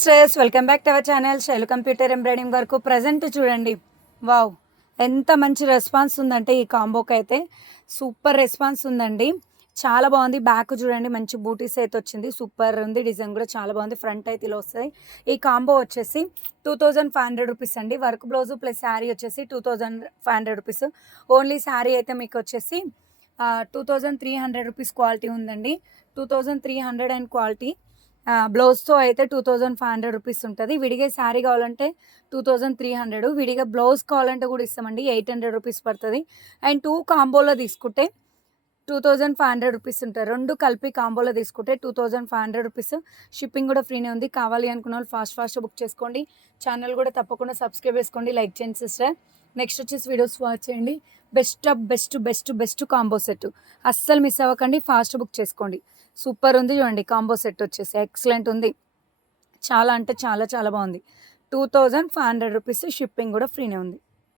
Stress welcome back to our channel Shailu computer embroidering వరకు present చూడండి. Wow, ఎంత మంచి రెస్పాన్స్ ఉందంటే ఈ కాంబోకి అయితే సూపర్ రెస్పాన్స్ ఉందండి. చాలా బాగుంది. బ్యాక్ చూడండి, మంచి బూటీస్ అయితే వచ్చింది. సూపర్ ఉంది. డిజైన్ కూడా చాలా బాగుంది. ఫ్రంట్ అయితే ఇలా వస్తుంది. ఈ కాంబో వచ్చేసి 2500 రూపీస్ అండి. వర్క్ బ్లౌజ్ ప్లస్ శారీ వచ్చేసి 2500 రూపీస్. ఓన్లీ శారీ అయితే మీకు వచ్చేసి 2300 రూపీస్ క్వాలిటీ ఉందండి. 2300 అండ్ క్వాలిటీ. బ్లౌజ్తో అయితే 2500 రూపీస్ ఉంటుంది. విడిగా శారీ కావాలంటే 2300, విడిగా బ్లౌజ్ కావాలంటే కూడా ఇస్తామండి. 800 రూపీస్ పడుతుంది. అండ్ 2 కాంబోలో తీసుకుంటే 2500 రూపీస్ ఉంటుంది. 2 కలిపి కాంబోలో తీసుకుంటే 2500 రూపీస్. షిప్పింగ్ కూడా ఫ్రీనే ఉంది. కావాలి అనుకున్న వాళ్ళు ఫాస్ట్ బుక్ చేసుకోండి. ఛానల్ కూడా తప్పకుండా సబ్స్క్రైబ్ చేసుకోండి, లైక్ చేయండి సిస్టర్. నెక్స్ట్ వచ్చేసి వీడియోస్ వాచ్ చేయండి. Best of best combo set అస్సలు మిస్ అవ్వకండి. ఫాస్ట్ బుక్ చేసుకోండి. సూపర్ ఉంది చూడండి. కాంబో సెట్ వచ్చేసి ఎక్సలెంట్ ఉంది. చాలా అంటే చాలా చాలా బాగుంది. 2500 రూపీస్. షిప్పింగ్ కూడా ఫ్రీనే ఉంది.